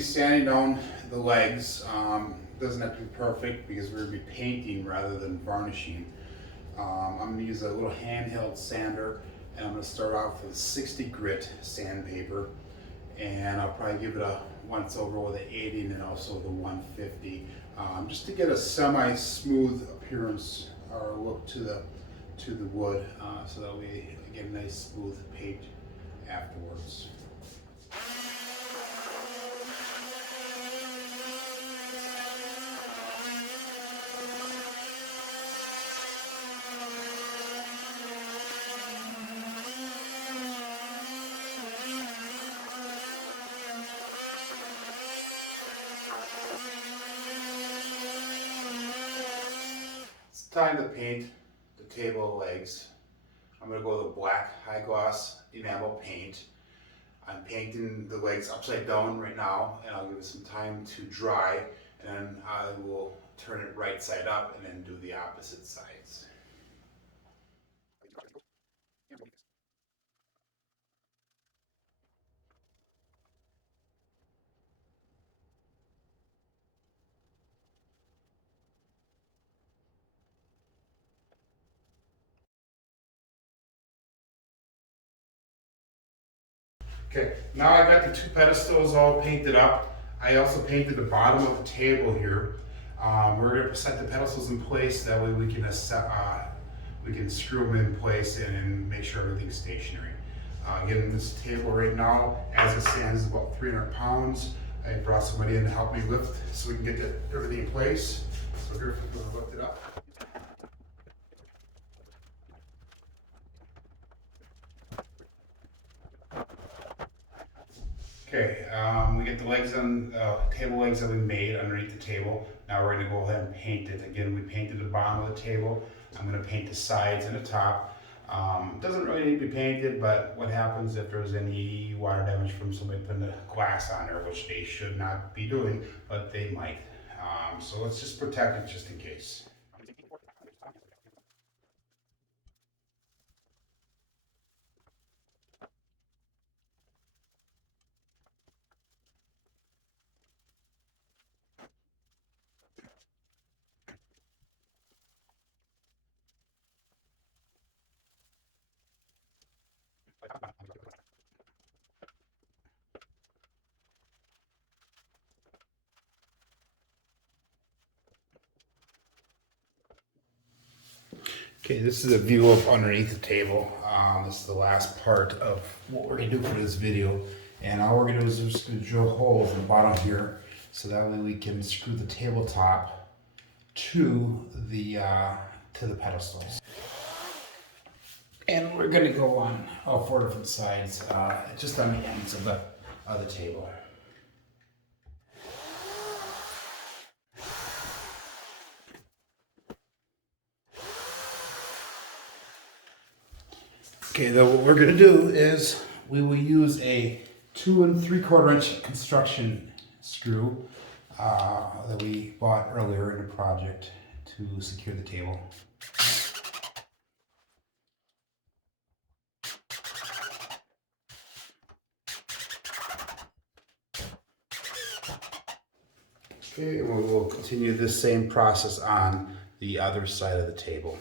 sanding down the legs. Doesn't have to be perfect because we're going to be painting rather than varnishing. I'm going to use a little handheld sander, and I'm going to start off with 60 grit sandpaper, and I'll probably give it a once over with an 80 and then also the 150, just to get a semi-smooth appearance or look to the wood, so that we get a nice smooth paint afterwards. It's time to paint the table legs. I'm going to go with a black high gloss enamel paint. I'm painting the legs upside down right now, and I'll give it some time to dry, and then I will turn it right side up and then do the opposite sides. Okay, now I got the two pedestals all painted up. I also painted the bottom of the table here. We're going to set the pedestals in place, that way we can screw them in place and make sure everything's stationary. Again, this table right now, as it stands, is about 300 pounds. I brought somebody in to help me lift so we can get everything in place. So here, if we're going to lift it up. Okay, we get the legs on table legs that we made underneath the table. Now we're going to go ahead and paint it. Again, we painted the bottom of the table. I'm going to paint the sides and the top. Doesn't really need to be painted, but what happens if there's any water damage from somebody putting the glass on there, which they should not be doing, but they might. So let's just protect it just in case. Okay, this is a view of underneath the table. This is the last part of what we're gonna do for this video. And all we're gonna do is just gonna drill holes in the bottom here, so that way we can screw the tabletop to the pedestals. And we're gonna go on all four different sides, just on the ends of the table. Okay, then what we're gonna do is we will use a 2 3/4 inch construction screw that we bought earlier in the project to secure the table. Okay, and we will continue this same process on the other side of the table.